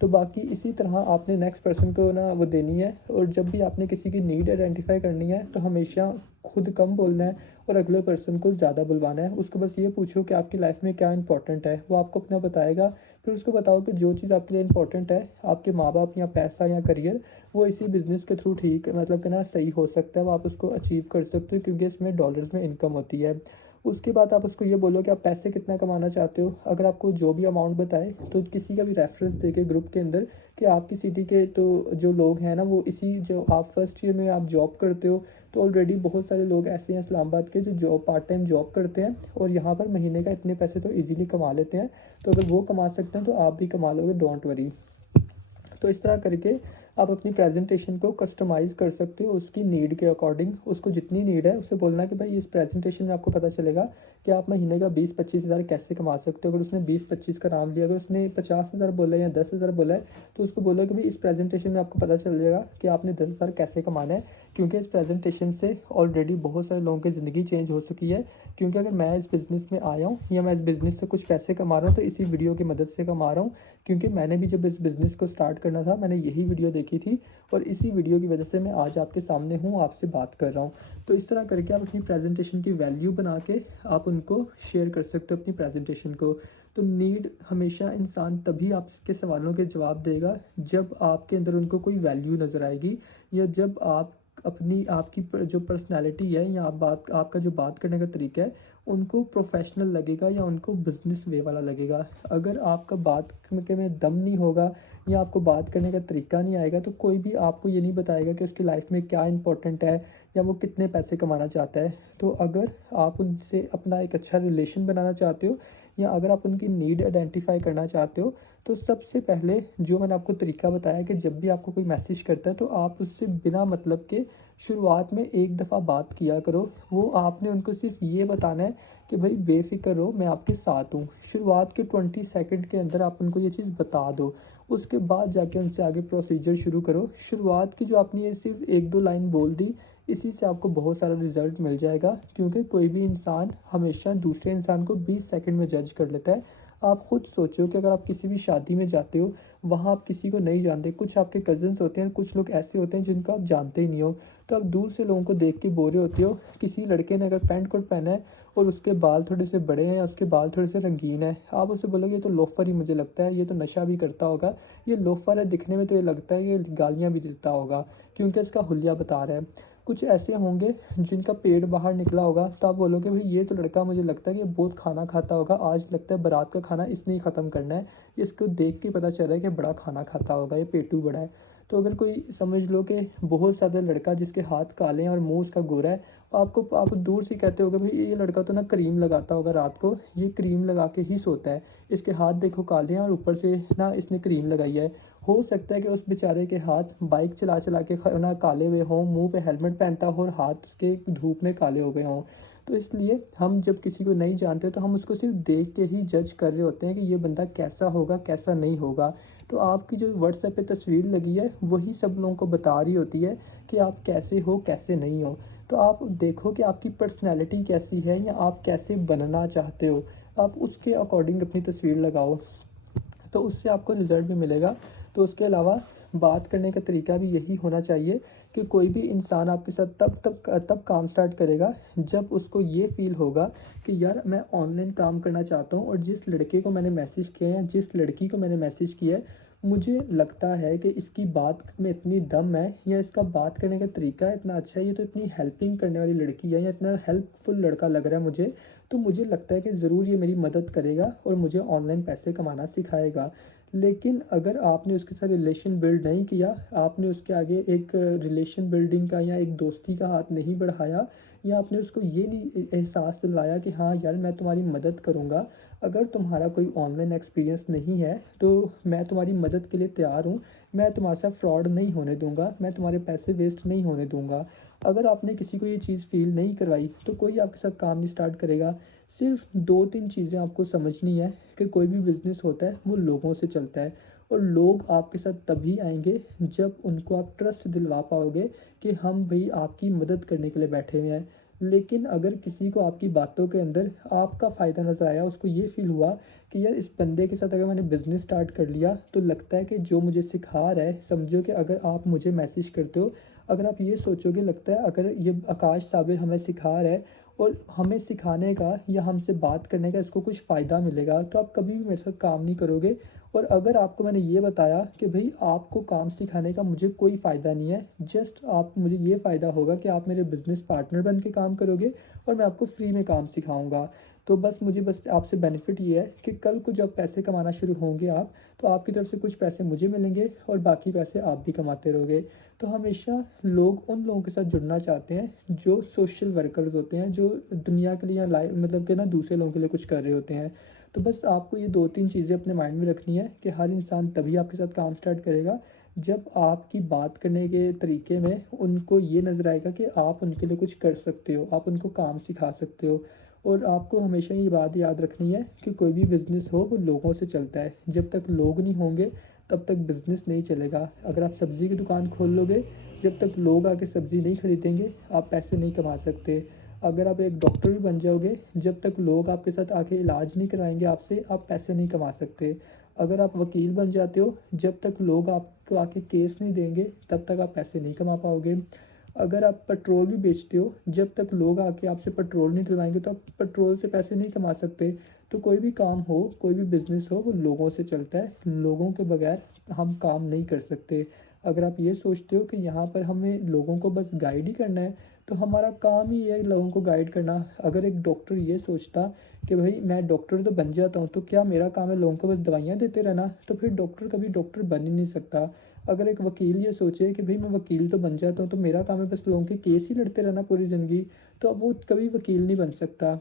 तो बाकी इसी तरह आपने नेक्स्ट पर्सन को ना वो देनी है, और जब भी आपने किसी की नीड आइडेंटिफाई करनी है, तो हमेशा खुद कम बोलना है और अगले पर्सन को ज़्यादा बुलवाना है। उसको बस ये पूछो कि आपकी लाइफ में क्या इंपॉर्टेंट है, वो आपको अपना बताएगा। फिर उसको बताओ कि जो चीज़ आपके लिए इंपॉर्टेंट है, आपके माँ बाप या पैसा या करियर, वो इसी बिज़नेस के थ्रू ठीक मतलब कि ना सही हो सकता है, वो आप उसको अचीव कर सकते हो, क्योंकि इसमें डॉलर्स में इनकम होती है। उसके बाद आप उसको ये बोलो कि आप पैसे कितना कमाना चाहते हो। अगर आपको जो भी अमाउंट बताए, तो किसी का भी रेफरेंस देके ग्रुप के अंदर कि आपकी सिटी के तो जो लोग हैं ना, वो इसी जो आप फर्स्ट ईयर में आप जॉब करते हो, तो ऑलरेडी बहुत सारे लोग ऐसे हैं इस्लामाबाद के जो जॉब पार्ट टाइम जॉब करते हैं और यहाँ पर महीने का इतने पैसे तो ईज़िली कमा लेते हैं। तो अगर वो कमा सकते हैं तो आप भी कमा लोगे, डोंट वरी। तो इस तरह करके आप अपनी प्रेजेंटेशन को कस्टमाइज़ कर सकते हो उसकी नीड के अकॉर्डिंग। उसको जितनी नीड है उसे बोलना कि भाई इस प्रेजेंटेशन में आपको पता चलेगा कि आप महीने का 20-25 हज़ार कैसे कमा सकते हो। अगर उसने 20-25 का नाम लिया, अगर उसने 50 हज़ार बोला है या 10 हज़ार बोला है, तो उसको बोलो कि भाई इस प्रेजेंटेशन में आपको पता चल जाएगा कि आपने 10 हज़ार कैसे कमाना है। क्योंकि इस प्रेजेंटेशन से ऑलरेडी बहुत सारे लोगों की ज़िंदगी चेंज हो चुकी है। क्योंकि अगर मैं इस बिज़नेस में आया हूँ या मैं इस बिज़नेस से कुछ पैसे कमा रहा हूँ तो इसी वीडियो की मदद से कमा रहा हूँ। क्योंकि मैंने भी जब इस बिज़नेस को स्टार्ट करना था मैंने यही वीडियो देखी थी और इसी वीडियो की वजह से मैं आज आपके सामने हूँ, आपसे बात कर रहा हूँ। तो इस तरह करके आप अपनी प्रेजेंटेशन की वैल्यू बना के आप उनको शेयर कर सकते हो अपनी प्रेजेंटेशन को। तो नीड हमेशा इंसान तभी आपके सवालों के जवाब देगा जब आपके अंदर उनको कोई वैल्यू नज़र आएगी, या जब आप अपनी आपकी जो पर्सनैलिटी है या आपका जो बात करने का तरीका है उनको प्रोफेशनल लगेगा या उनको बिज़नेस वे वाला लगेगा। अगर आपका बात के में दम नहीं होगा या आपको बात करने का तरीका नहीं आएगा तो कोई भी आपको ये नहीं बताएगा कि उसकी लाइफ में क्या इंपॉर्टेंट है या वो कितने पैसे कमाना चाहता है। तो अगर आप उनसे अपना एक अच्छा रिलेशन बनाना चाहते हो या अगर आप उनकी नीड आइडेंटिफाई करना चाहते हो तो सबसे पहले जो मैंने आपको तरीका बताया कि जब भी आपको कोई मैसेज करता है तो आप उससे बिना मतलब के शुरुआत में एक दफ़ा बात किया करो। वो आपने उनको सिर्फ ये बताना है कि भाई बेफ़िक्र रहो, मैं आपके साथ हूँ। शुरुआत के 20 सेकंड के अंदर आप उनको ये चीज़ बता दो। उसके बाद जाके उनसे आगे प्रोसीजर शुरू करो। शुरुआत की जो आपने ये सिर्फ 1-2 लाइन बोल दी, इसी से आपको बहुत सारा रिज़ल्ट मिल जाएगा। क्योंकि कोई भी इंसान हमेशा दूसरे इंसान को 20 सेकंड में जज कर लेता है। आप खुद सोचो कि अगर आप किसी भी शादी में जाते हो, वहाँ आप किसी को नहीं जानते, कुछ आपके कज़िन्स होते हैं, कुछ लोग ऐसे होते हैं जिनको आप जानते ही नहीं हो। तो आप दूर से लोगों को देख के बोर होते हो। किसी लड़के ने अगर पैंट कोट पहना है और उसके बाल थोड़े से बड़े हैं या उसके बाल थोड़े से रंगीन है, आप उससे बोलोगे ये तो लोफर ही मुझे लगता है, ये तो नशा भी करता होगा, ये लोफर है, दिखने में तो ये लगता है ये गालियाँ भी देता होगा क्योंकि इसका हुलिया बता रहा है। कुछ ऐसे होंगे जिनका पेट बाहर निकला होगा तो आप बोलोगे भाई ये तो लड़का मुझे लगता है कि बहुत खाना खाता होगा, आज लगता है बारात का खाना इसने ही ख़त्म करना है, इसको देख के पता चल रहा है कि बड़ा खाना खाता होगा, ये पेटू बड़ा है। तो अगर कोई समझ लो कि बहुत ज़्यादा लड़का जिसके हाथ काले हैं और मुंह उसका गोरा है, आप दूर से कहते होगे भाई ये लड़का तो ना क्रीम लगाता होगा रात को, ये क्रीम लगा के ही सोता है, इसके हाथ देखो काले हैं और ऊपर से ना इसने क्रीम लगाई है। हो सकता है कि उस बेचारे के हाथ बाइक चला चला के ना काले हुए हों, मुंह पे हेलमेट पहनता हो और हाथ उसके धूप में काले हो गए हों। तो इसलिए हम जब किसी को नहीं जानते तो हम उसको सिर्फ देख के ही जज कर रहे होते हैं कि ये बंदा कैसा होगा कैसा नहीं होगा। तो आपकी जो व्हाट्सएप पे तस्वीर लगी है वही सब लोगों को बता रही होती है कि आप कैसे हो कैसे नहीं हो। तो आप देखो कि आपकी पर्सनैलिटी कैसी है या आप कैसे बनना चाहते हो, आप उसके अकॉर्डिंग अपनी तस्वीर लगाओ, तो उससे आपको रिज़ल्ट भी मिलेगा। तो उसके अलावा बात करने का तरीका भी यही होना चाहिए कि कोई भी इंसान आपके साथ तब काम स्टार्ट करेगा जब उसको ये फ़ील होगा कि यार मैं ऑनलाइन काम करना चाहता हूँ और जिस लड़के को मैंने मैसेज किया है, जिस लड़की को मैंने मैसेज किया है, मुझे लगता है कि इसकी बात में इतनी दम है या इसका बात करने का तरीका इतना अच्छा है, ये तो इतनी हेल्पिंग करने वाली लड़की है या इतना हेल्पफुल लड़का लग रहा है मुझे, तो मुझे लगता है कि ज़रूर ये मेरी मदद करेगा और मुझे ऑनलाइन पैसे कमाना सिखाएगा। लेकिन अगर आपने उसके साथ रिलेशन बिल्ड नहीं किया, आपने उसके आगे एक रिलेशन बिल्डिंग का या एक दोस्ती का हाथ नहीं बढ़ाया या आपने उसको ये नहीं एहसास दिलवाया कि हाँ यार मैं तुम्हारी मदद करूँगा, अगर तुम्हारा कोई ऑनलाइन एक्सपीरियंस नहीं है तो मैं तुम्हारी मदद के लिए तैयार हूँ, मैं तुम्हारे साथ फ्रॉड नहीं होने दूँगा, मैं तुम्हारे पैसे वेस्ट नहीं होने दूँगा। अगर आपने किसी को ये चीज़ फ़ील नहीं करवाई तो कोई आपके साथ काम नहीं स्टार्ट करेगा। सिर्फ 2-3 चीज़ें आपको समझनी है कि कोई भी बिज़नेस होता है वो लोगों से चलता है और लोग आपके साथ तभी आएँगे जब उनको आप ट्रस्ट दिलवा पाओगे कि हम भई आपकी मदद करने के लिए बैठे हुए हैं। लेकिन अगर किसी को आपकी बातों के अंदर आपका फ़ायदा नज़र आया, उसको ये फ़ील हुआ कि यार इस बंदे के साथ अगर मैंने बिज़नेस स्टार्ट कर लिया तो लगता है कि जो मुझे सिखा रहा है, समझो कि अगर आप मुझे मैसेज करते हो, अगर आप ये सोचोगे लगता है अगर ये आकाश साबिर हमें सिखा रहा है और हमें सिखाने का या हमसे बात करने का इसको कुछ फ़ायदा मिलेगा तो आप कभी भी मेरे साथ काम नहीं करोगे। और अगर आपको मैंने ये बताया कि भाई आपको काम सिखाने का मुझे कोई फ़ायदा नहीं है, जस्ट आप मुझे ये फ़ायदा होगा कि आप मेरे बिज़नेस पार्टनर बन के काम करोगे और मैं आपको फ्री में काम सिखाऊँगा। तो बस मुझे बस आपसे बेनिफिट ये है कि कल को जब पैसे कमाना शुरू होंगे आप, तो आपकी तरफ से कुछ पैसे मुझे मिलेंगे और बाकी पैसे आप भी कमाते रहोगे। तो हमेशा लोग उन लोगों के साथ जुड़ना चाहते हैं जो सोशल वर्कर्स होते हैं, जो दुनिया के लिए या लाइफ मतलब कि ना दूसरे लोगों के लिए कुछ कर रहे होते हैं। तो बस आपको ये 2-3 चीज़ें अपने माइंड में रखनी है कि हर इंसान तभी आपके साथ काम स्टार्ट करेगा, जब आपकी बात करने के तरीके में उनको ये नज़र आएगा कि आप उनके लिए कुछ कर सकते हो, आप उनको काम सिखा सकते हो। और आपको हमेशा ये बात याद रखनी है कि कोई भी बिज़नेस हो वो लोगों से चलता है। जब तक लोग नहीं होंगे तब तक बिज़नेस नहीं चलेगा। अगर आप सब्ज़ी की दुकान खोल लोगे, जब तक लोग आके सब्ज़ी नहीं खरीदेंगे, आप पैसे नहीं कमा सकते। अगर आप एक डॉक्टर भी बन जाओगे, जब तक लोग आपके साथ आके इलाज नहीं कराएँगे आपसे, आप पैसे नहीं कमा सकते। अगर आप वकील बन जाते हो, जब तक लोग आपको आके केस नहीं देंगे, तब तक आप पैसे नहीं कमा पाओगे। अगर आप पेट्रोल भी बेचते हो, जब तक लोग आके आपसे पेट्रोल नहीं डलवाएँगे, तो आप पेट्रोल से पैसे नहीं कमा सकते। तो कोई भी काम हो, कोई भी बिज़नेस हो, वो लोगों से चलता है। लोगों के बगैर हम काम नहीं कर सकते। अगर आप ये सोचते हो कि यहाँ पर हमें लोगों को बस गाइड ही करना है, तो हमारा काम ही है लोगों को गाइड करना। अगर एक डॉक्टर ये सोचता कि भई मैं डॉक्टर तो बन जाता हूँ, तो क्या मेरा काम है लोगों को बस दवाइयाँ देते रहना? तो फिर डॉक्टर कभी डॉक्टर बन ही नहीं सकता। अगर एक वकील ये सोचे कि भई मैं वकील तो बन जाता हूँ, तो मेरा काम है बस लोगों के केस ही लड़ते रहना पूरी ज़िंदगी, तो अब वो कभी वकील नहीं बन सकता।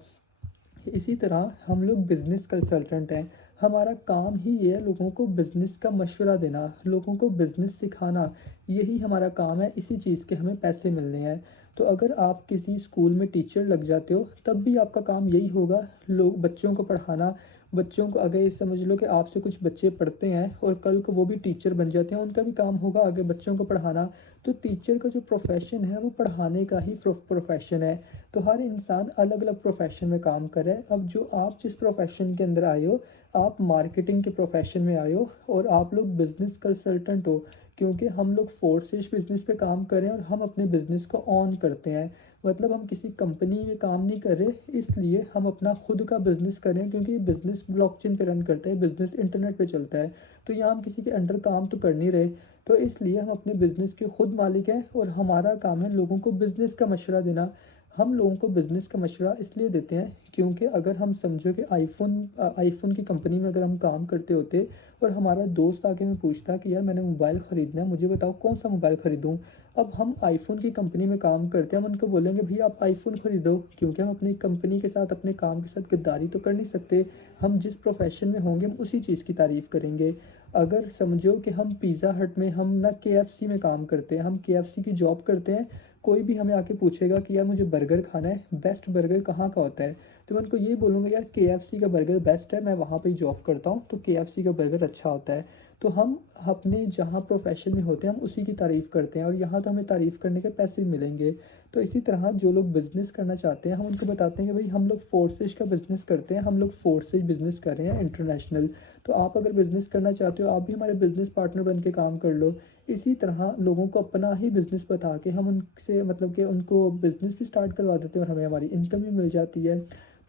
इसी तरह हम लोग बिज़नेस कंसल्टेंट हैं। हमारा काम ही ये है लोगों को बिज़नेस का मशवरा देना, लोगों को बिज़नेस सिखाना, यही हमारा काम है, इसी चीज़ के हमें पैसे मिलने हैं। तो अगर आप किसी स्कूल में टीचर लग जाते हो, तब भी आपका काम यही होगा, लोग बच्चों को पढ़ाना। बच्चों को अगर ये समझ लो कि आपसे कुछ बच्चे पढ़ते हैं और कल को वो भी टीचर बन जाते हैं, उनका भी काम होगा आगे बच्चों को पढ़ाना। तो टीचर का जो प्रोफ़ेशन है, वो पढ़ाने का ही प्रोफ़ेशन है। तो हर इंसान अलग-अलग प्रोफ़ेशन में काम कर रहा है। अब जो आप जिस प्रोफ़ेशन के अंदर आए हो, आप मार्केटिंग के प्रोफ़ेशन में आए हो और आप लोग बिज़नेस कंसल्टेंट हो, क्योंकि हम लोग फ़ोर्सेस बिज़नेस पे काम कर रहे हैं और हम अपने बिज़नेस को ऑन करते हैं। मतलब हम किसी कंपनी में काम नहीं कर रहे, इसलिए हम अपना खुद का बिज़नेस कर रहे हैं, क्योंकि बिज़नेस ब्लॉकचेन पे रन करता है, बिज़नेस इंटरनेट पे चलता है। तो यहाँ हम किसी के अंडर काम तो कर नहीं रहे, तो इसलिए हम अपने बिज़नेस के खुद मालिक हैं और हमारा काम है लोगों को बिज़नेस का मशवरा देना। हम लोगों को बिज़नेस का मशवरा इसलिए देते हैं क्योंकि अगर हम समझो कि आईफ़ोन की कंपनी में अगर हम काम करते होते और हमारा दोस्त आके हमें पूछता कि यार मैंने मोबाइल ख़रीदना है, मुझे बताओ कौन-सा मोबाइल ख़रीदूँ? अब हम आईफ़ोन की कंपनी में काम करते हैं, हम उनको बोलेंगे भई आप आईफ़ोन खरीदो, क्योंकि हम अपनी कंपनी के साथ, अपने काम के साथ गद्दारी तो कर नहीं सकते। हम जिस प्रोफ़ेशन में होंगे हम उसी चीज़ की तारीफ़ करेंगे। अगर समझो कि हम पिज़्ज़ा हट में, हम ना केएफसी में काम करते हैं, हम केएफसी की जॉब करते हैं, कोई भी हमें आके पूछेगा कि यार मुझे बर्गर खाना है, बेस्ट बर्गर कहाँ का होता है? तो मैं उनको यही बोलूँगा यार केएफसी का बर्गर बेस्ट है, मैं वहाँ पे ही जॉब करता हूँ, तो केएफसी का बर्गर अच्छा होता है। तो हम अपने जहाँ प्रोफ़ेशन में होते हैं, हम उसी की तारीफ़ करते हैं और यहाँ तो हमें तारीफ़ करने के पैसे भी मिलेंगे। तो इसी तरह जो लोग बिज़नेस करना चाहते हैं, हम उनको बताते हैं कि भई हम लोग फ़ोर्सेज़ का बिज़नेस करते हैं, हम लोग फ़ोर्सेज़ बिज़नेस कर रहे हैं इंटरनेशनल। तो आप अगर बिज़नेस करना चाहते हो, आप भी हमारे बिज़नेस पार्टनर बन के काम कर लो। इसी तरह लोगों को अपना ही बिज़नेस बता के हम उनसे मतलब कि उनको बिज़नेस भी स्टार्ट करवा देते हैं और हमें हमारी इनकम भी मिल जाती है।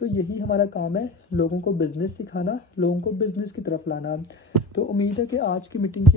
तो यही हमारा काम है, लोगों को बिज़नेस सिखाना, लोगों को बिज़नेस की तरफ लाना। तो उम्मीद है कि आज की मीटिंग की